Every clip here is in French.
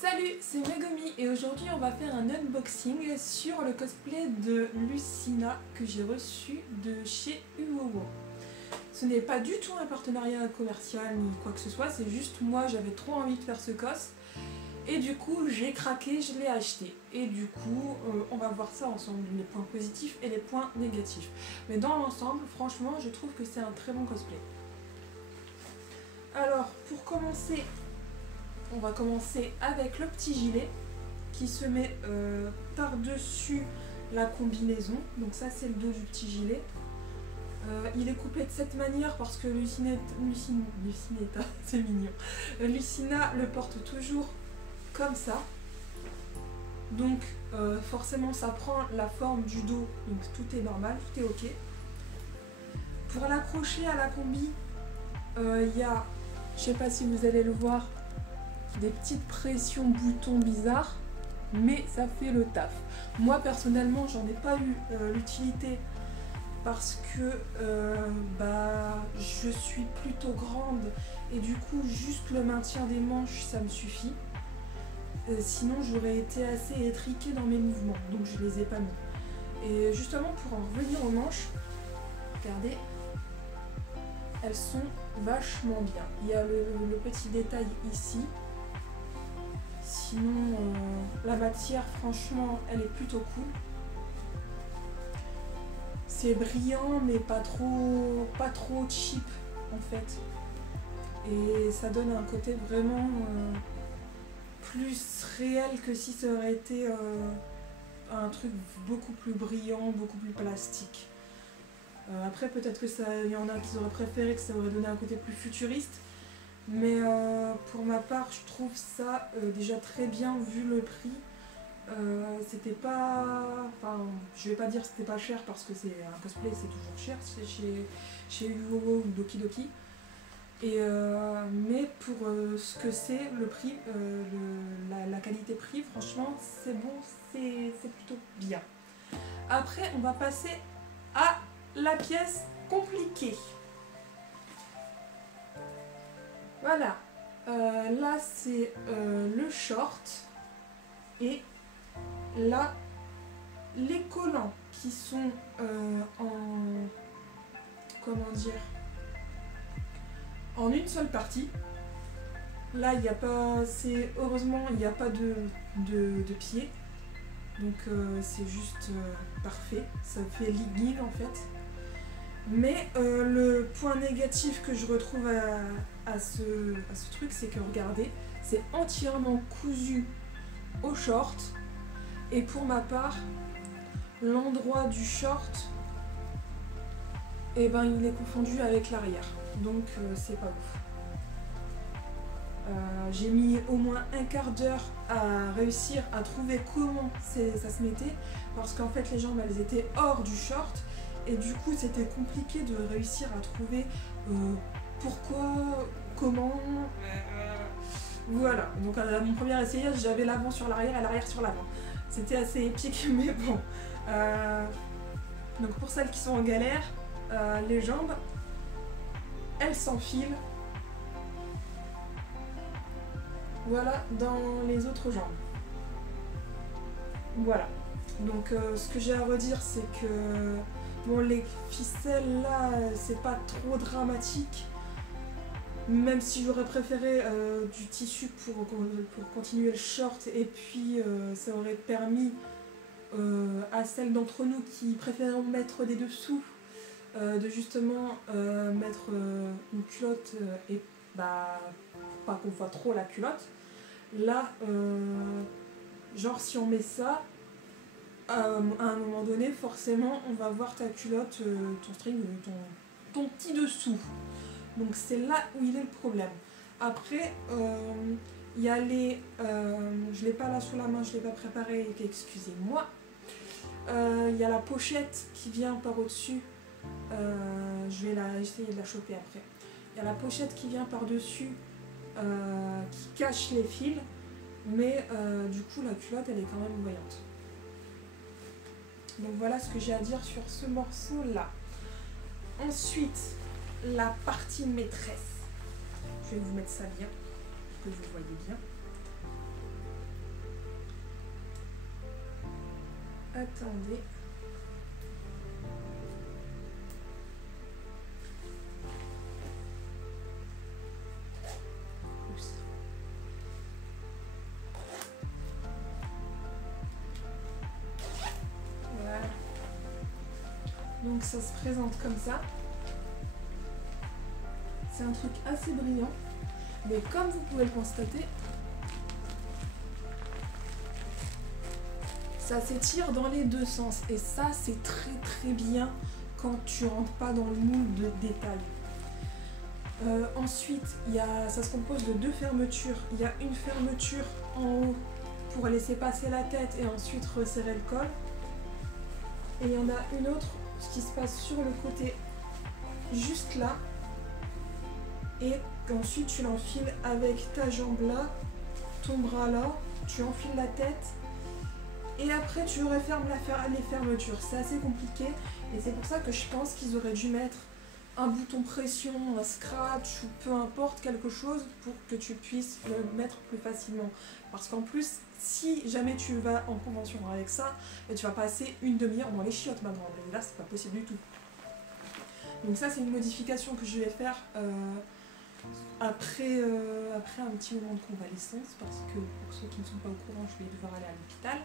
Salut, c'est Megumi et aujourd'hui on va faire un unboxing sur le cosplay de Lucina que j'ai reçu de chez Uowo. Ce n'est pas du tout un partenariat commercial ni quoi que ce soit, c'est juste moi j'avais trop envie de faire ce cos et du coup j'ai craqué, je l'ai acheté. Et du coup on va voir ça ensemble, les points positifs et les points négatifs. Mais dans l'ensemble, franchement je trouve que c'est un très bon cosplay. Alors pour commencer, on va commencer avec le petit gilet qui se met par-dessus la combinaison. Donc ça c'est le dos du petit gilet. Il est coupé de cette manière parce que Lucinetta, c'est mignon. Lucina le porte toujours comme ça. Donc forcément ça prend la forme du dos, donc tout est normal, tout est ok. Pour l'accrocher à la combi, il y a, je sais pas si vous allez le voir, des petites pressions boutons bizarres, mais ça fait le taf. Moi personnellement j'en ai pas eu l'utilité parce que je suis plutôt grande et du coup juste le maintien des manches ça me suffit. Sinon j'aurais été assez étriquée dans mes mouvements, donc je les ai pas mis. Et justement pour en revenir aux manches, regardez, elles sont vachement bien. Il y a le petit détail ici. Sinon, la matière, franchement, elle est plutôt cool. C'est brillant, mais pas trop cheap, en fait. Et ça donne un côté vraiment plus réel que si ça aurait été un truc beaucoup plus brillant, beaucoup plus plastique. Après, peut-être que il y en a qui auraient préféré que ça aurait donné un côté plus futuriste. Mais pour ma part, je trouve ça déjà très bien vu le prix. C'était pas... Enfin, je vais pas dire que c'était pas cher parce que c'est un cosplay, c'est toujours cher chez Uowo ou Doki Doki. Mais pour ce que c'est, le prix, la qualité-prix, franchement, c'est bon, c'est plutôt bien. Après, on va passer à la pièce compliquée. Voilà, là c'est le short et là les collants qui sont en une seule partie. Là il n'y a pas, heureusement il n'y a pas de pied, donc c'est juste parfait, ça fait legging en fait. Mais le point négatif que je retrouve à ce truc, c'est que regardez, c'est entièrement cousu au short. Et pour ma part, l'endroit du short, eh ben, il est confondu avec l'arrière. Donc c'est pas ouf. J'ai mis au moins un quart d'heure à réussir à trouver comment ça se mettait. Parce qu'en fait les jambes elles étaient hors du short. Et du coup, c'était compliqué de réussir à trouver pourquoi, comment. Voilà. Donc, à mon premier essayage, j'avais l'avant sur l'arrière et l'arrière sur l'avant. C'était assez épique, mais bon. Donc, pour celles qui sont en galère, les jambes, elles s'enfilent. Voilà, dans les autres jambes. Voilà. Donc, ce que j'ai à redire, c'est que bon, les ficelles là, c'est pas trop dramatique, même si j'aurais préféré du tissu pour continuer le short, et puis ça aurait permis à celles d'entre nous qui préfèrent mettre des dessous de justement mettre une culotte et pour pas qu'on voit trop la culotte. Là, genre si on met ça, à un moment donné, forcément, on va voir ta culotte, ton string, ton petit dessous. Donc c'est là où il est le problème. Après, il y a les... je l'ai pas là sous la main, je l'ai pas préparé, excusez-moi. Il y a la pochette qui vient par au-dessus. Je vais essayer de la choper après. Il y a la pochette qui vient par-dessus, qui cache les fils. Mais du coup, la culotte, elle est quand même voyante. Donc voilà ce que j'ai à dire sur ce morceau là. Ensuite, la partie maîtresse. Je vais vous mettre ça bien, que vous voyez bien. attendez. Oups. Voilà. Donc ça se présente comme ça. C'est un truc assez brillant, mais comme vous pouvez le constater, ça s'étire dans les deux sens. Et ça, c'est très très bien quand tu rentres pas dans le moule de détail. Ensuite, ça se compose de deux fermetures. Il y a une fermeture en haut pour laisser passer la tête et ensuite resserrer le col. Et il y en a une autre, ce qui se passe sur le côté, juste là. Et ensuite tu l'enfiles avec ta jambe là, ton bras là, tu enfiles la tête et après tu refermes les fermetures. C'est assez compliqué et c'est pour ça que je pense qu'ils auraient dû mettre un bouton pression, un scratch ou peu importe, quelque chose pour que tu puisses le mettre plus facilement. Parce qu'en plus, si jamais tu vas en convention avec ça, tu vas passer une demi-heure dans les chiottes maintenant. Et là, c'est pas possible du tout. Donc ça, c'est une modification que je vais faire après un petit moment de convalescence, parce que pour ceux qui ne sont pas au courant, je vais devoir aller à l'hôpital.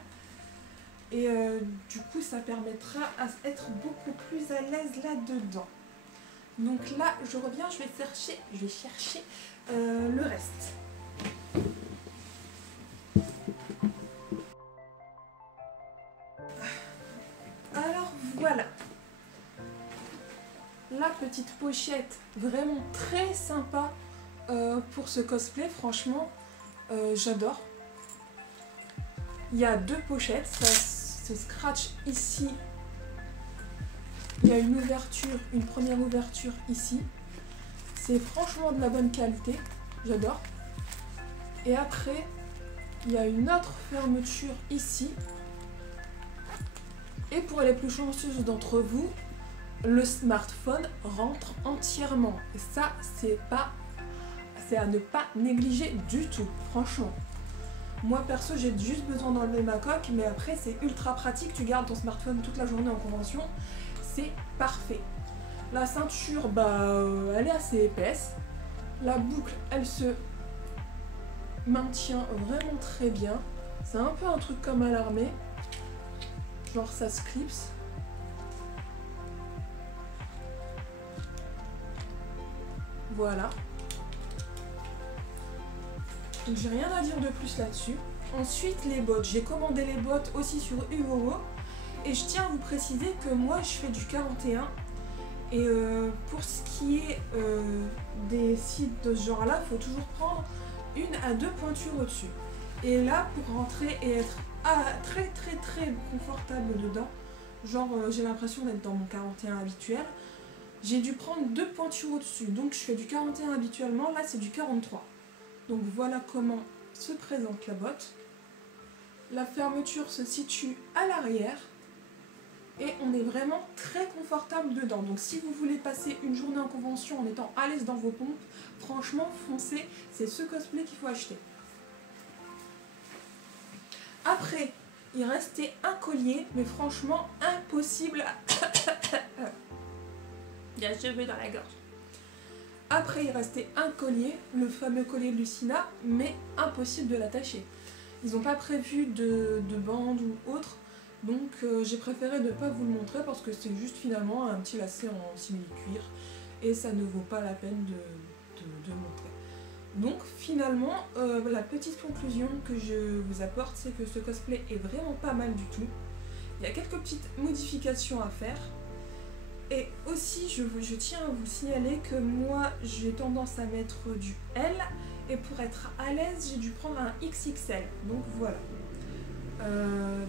Et du coup, ça permettra d'être beaucoup plus à l'aise là-dedans. Donc là, je reviens, je vais chercher le reste. Alors voilà. La petite pochette, vraiment très sympa pour ce cosplay, franchement, j'adore. Il y a deux pochettes, ça se scratch ici. Il y a une ouverture, une première ouverture ici. C'est franchement de la bonne qualité, j'adore. Et après, il y a une autre fermeture ici. Et pour les plus chanceuses d'entre vous, le smartphone rentre entièrement. Et ça, c'est à ne pas négliger du tout, franchement. Moi perso, j'ai juste besoin d'enlever ma coque, mais après c'est ultra pratique, tu gardes ton smartphone toute la journée en convention, c'est parfait. La ceinture, elle est assez épaisse. La boucle, elle se maintient vraiment très bien. C'est un peu un truc comme à l'armée, genre ça se clipse. Voilà. Donc j'ai rien à dire de plus là-dessus. Ensuite les bottes. J'ai commandé les bottes aussi sur Uvoro. Et je tiens à vous préciser que moi je fais du 41. Et pour ce qui est des sites de ce genre-là, il faut toujours prendre une à deux pointures au-dessus. Et là, pour rentrer et être très très très confortable dedans, genre j'ai l'impression d'être dans mon 41 habituel, j'ai dû prendre deux pointures au-dessus. Donc je fais du 41 habituellement, là c'est du 43. Donc voilà comment se présente la botte. La fermeture se situe à l'arrière. Et on est vraiment très confortable dedans. Donc si vous voulez passer une journée en convention en étant à l'aise dans vos pompes, franchement foncez, c'est ce cosplay qu'il faut acheter. Après, il restait un collier, mais franchement impossible à... Il y a cheveux dans la gorge. Après, il restait un collier, le fameux collier de Lucina, mais impossible de l'attacher. Ils n'ont pas prévu de bande ou autre. Donc j'ai préféré ne pas vous le montrer parce que c'est juste finalement un petit lacet en simili-cuir et ça ne vaut pas la peine de montrer. Donc finalement, la petite conclusion que je vous apporte, c'est que ce cosplay est vraiment pas mal du tout. Il y a quelques petites modifications à faire. Et aussi, je tiens à vous signaler que moi, j'ai tendance à mettre du L et pour être à l'aise, j'ai dû prendre un XXL. Donc voilà.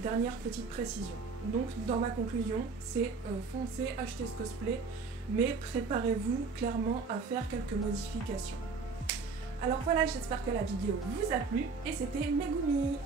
Dernière petite précision. Donc dans ma conclusion, c'est foncez, achetez ce cosplay, mais préparez-vous clairement à faire quelques modifications. Alors voilà, j'espère que la vidéo vous a plu et c'était Megumi.